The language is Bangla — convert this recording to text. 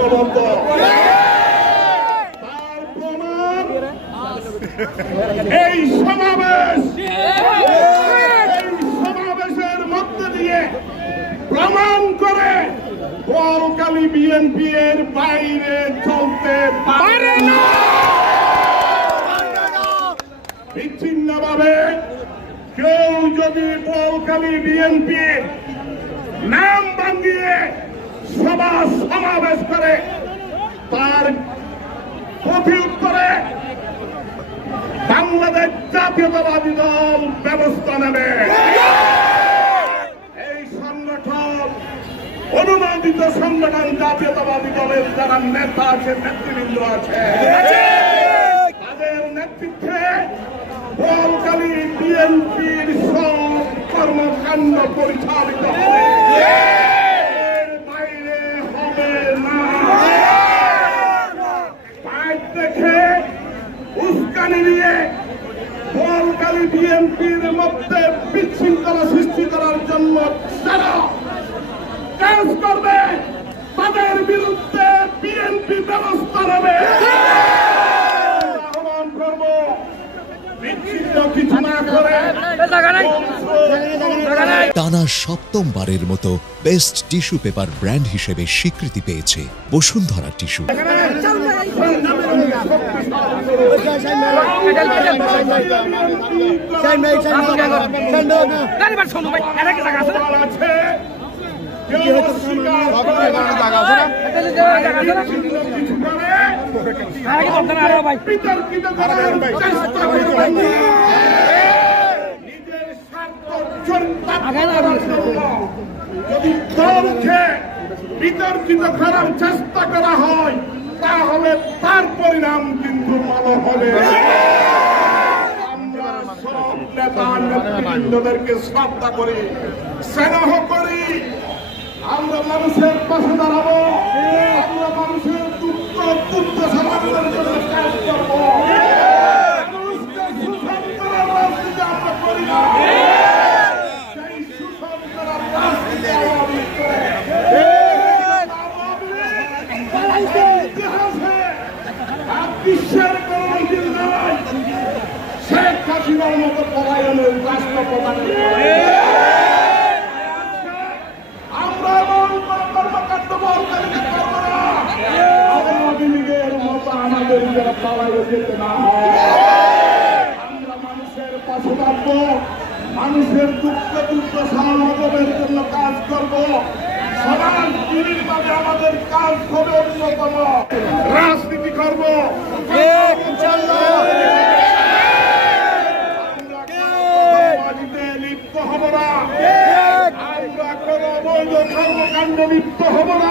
ঐক্যবদ্ধ। তার প্রমাণ এই সমাবেশের মধ্য দিয়ে প্রমাণ করে বোয়ালখালী বিএনপি এর বাইরে চলতে পারে না। বিচ্ছিন্নভাবে কেউ যদি বোয়ালখালী বিএনপি নাম ভাঙিয়ে সভা সমাবেশ করে তার প্রতি উত্তরে বাংলাদেশ জাতীয়তাবাদী দল ব্যবস্থা নেবে। এই সংগঠন অনুমোদিত সংগঠন জাতীয়তাবাদী দলের যারা নেতা আছে, নেতৃবৃন্দ আছে, তাদের নেতৃত্বে বোয়ালখালী বিএনপির সব কর্মকাণ্ড পরিচালিত হবে, এর বাইরে হবে না। বাইরে দেখে উস্কানি নিয়ে বোয়ালখালী বিএনপির মধ্যে বিশৃঙ্খলা সৃষ্টি করার জন্য যারা কাজ করবে তাদের বিরুদ্ধে বিএনপি ব্যবস্থা নেবে। আহ্বান করব বিচ্ছিন্ন কিছু না করে টানা সপ্তমবারের মতো বেস্ট টিস্যু পেপার ব্র্যান্ড হিসেবে স্বীকৃতি পেয়েছে বসুন্ধরা টিস্যু। যদি দলকে বিতর্কিত করার চেষ্টা করা হয় তাহলে তার পরিণাম কিন্তু ভালো হবে। আমরা সব নেতা নেতৃবৃন্দদেরকে শ্রদ্ধা করি, স্নেহ করি, আমরা মানুষের পাশে দাঁড়াবো, আমরা মানুষের দুঃখ সমাধানের জন্য কাজ করবো। মানুষকে শোষণ করার রাজনীতি আমরা করি না। সেই শোষণ করার রাজনীতি আওয়ামী লীগ করে। ইতিহাসে বিশ্বের কোন ঐতিহ্য নয় শেখ হাসিনার মতো পলায়নের রাষ্ট্রপ্রধান। আমরা এমন কোন কর্মকাণ্ড বোয়ালখালীতে করব না আওয়ামী লীগের মতো আমাদের পালাইয়ে যেতে না হয়। আমরা মানুষের পাশে থাকবো, মানুষের দুঃখ সমাধানের জন্য কাজ করব। সমাজ বিলীনভাবে আমাদের কাজ হবে, অন্যতম রাজনীতি করব। লিপ্ত হব না, আমরা কোন অবৈধ কর্মকাণ্ডে লিপ্ত হব না।